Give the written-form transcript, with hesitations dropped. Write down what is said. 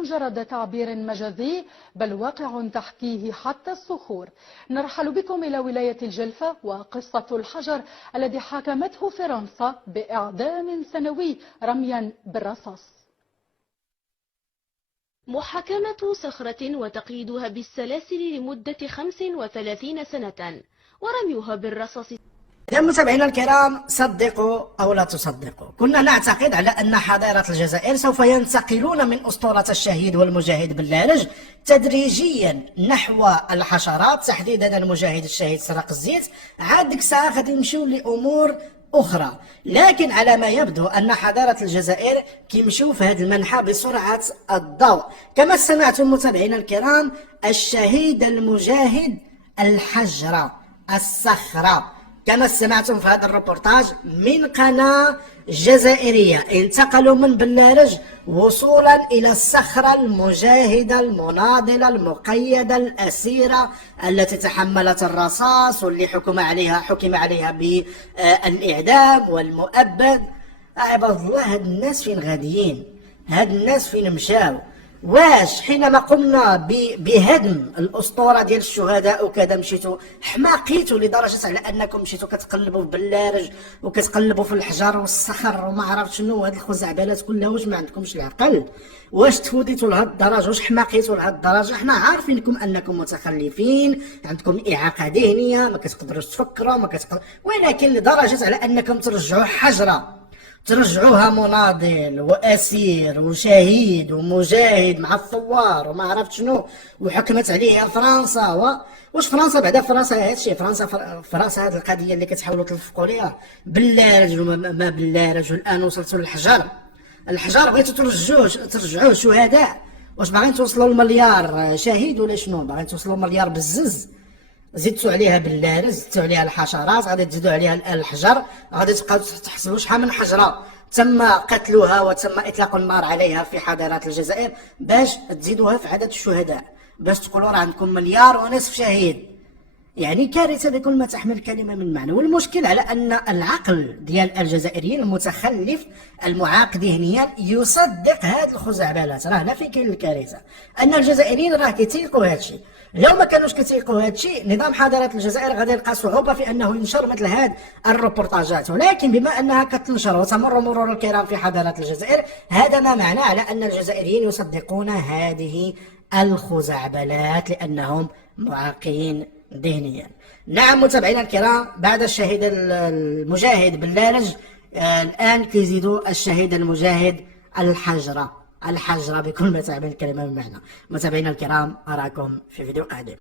مجرد تعبير مجازي بل واقع تحكيه حتى الصخور. نرحل بكم إلى ولاية الجلفة وقصة الحجر الذي حاكمته فرنسا بإعدام سنوي رميا بالرصاص. محاكمة صخرة وتقييدها بالسلاسل لمدة 35 سنة ورميها بالرصاص. إذا متابعينا الكرام، صدقوا أو لا تصدقوا، كنا نعتقد على أن حضارة الجزائر سوف ينتقلون من أسطورة الشهيد والمجاهد باللارج تدريجيا نحو الحشرات، تحديدا المجاهد الشهيد سرق الزيت. عاد ديك الساعة غادي نمشيو لأمور أخرى، لكن على ما يبدو أن حضارة الجزائر كيمشيو في هذا المنحى بسرعة الضوء. كما سمعتم متابعينا الكرام، الشهيد المجاهد الحجرة الصخرة، كما سمعتم في هذا الروبورتاج من قناة جزائرية، انتقلوا من بلارج وصولا إلى الصخرة المجاهدة المناضلة المقيدة الأسيرة التي تحملت الرصاص واللي حكم عليها بالإعدام والمؤبد. عباد الله، هاد الناس فين غاديين؟ هاد الناس فين مشاو؟ واش حينما قمنا بهدم الاسطوره ديال الشهداء وكذا مشيتوا حماقيتوا لدرجه على انكم مشيتوا كتقلبوا في باللارج وكتقلبوا في الحجر والصخر وما عرفت شنو هاد الخزعبلات كلها؟ واش ما عندكمش العقل؟ واش تفوديتوا لهاد الدرجه؟ واش حماقيتوا لهاد الدرجه؟ حنا عارفينكم انكم متخلفين، عندكم اعاقه ذهنيه، ما كتقدروش تفكروا، ولكن لدرجه على انكم ترجعوا حجره، ترجعوها مناضل واسير وشهيد ومجاهد مع الثوار وما عرفت شنو، وحكمت عليه فرنسا. واش فرنسا بعدا فرنسا هادشي؟ فرنسا هاد القضيه اللي كتحاولوا تلفقوا ليها باللارج وما باللارج، والان وصلتوا للحجر. الحجر بغيتوا ترجعوه شهداء. واش باغيين توصلوا لمليار شهيد ولا شنو؟ باغيين توصلوا مليار بالزز؟ زدتوا عليها باللارج، زدتوا عليها الحشرات، غادي تزيدوا عليها الحجر، غادي تبقاو تحسبوا شحال من حجره تم قتلها وتم اطلاق النار عليها في حضارات الجزائر باش تزيدوها في عدد الشهداء، باش تقولوا راه عندكم مليار ونصف شهيد. يعني كارثه بكل ما تحمل الكلمه من معنى. والمشكل على ان العقل ديال الجزائريين المتخلف المعاق ذهنيا يصدق هاد الخزعبلات. راه هنا فين كاين الكارثه، ان الجزائريين راه كيتيقوا هادشي. لو ما كانوش كيتيقوا هادشي، نظام حضاره الجزائر غادي يلقى صعوبه في انه ينشر مثل هاد الروبورتاجات، ولكن بما انها كتنشر وتمر مرور الكرام في حضاره الجزائر، هذا ما معناه على ان الجزائريين يصدقون هذه الخزعبلات لانهم معاقين ذهنيا. نعم متابعينا الكرام، بعد الشهيد المجاهد باللارج الان كيزيدوا الشهيد المجاهد الحجره بكل ما تعنيه الكلمه بمعنى. متابعينا الكرام، اراكم في فيديو قادم.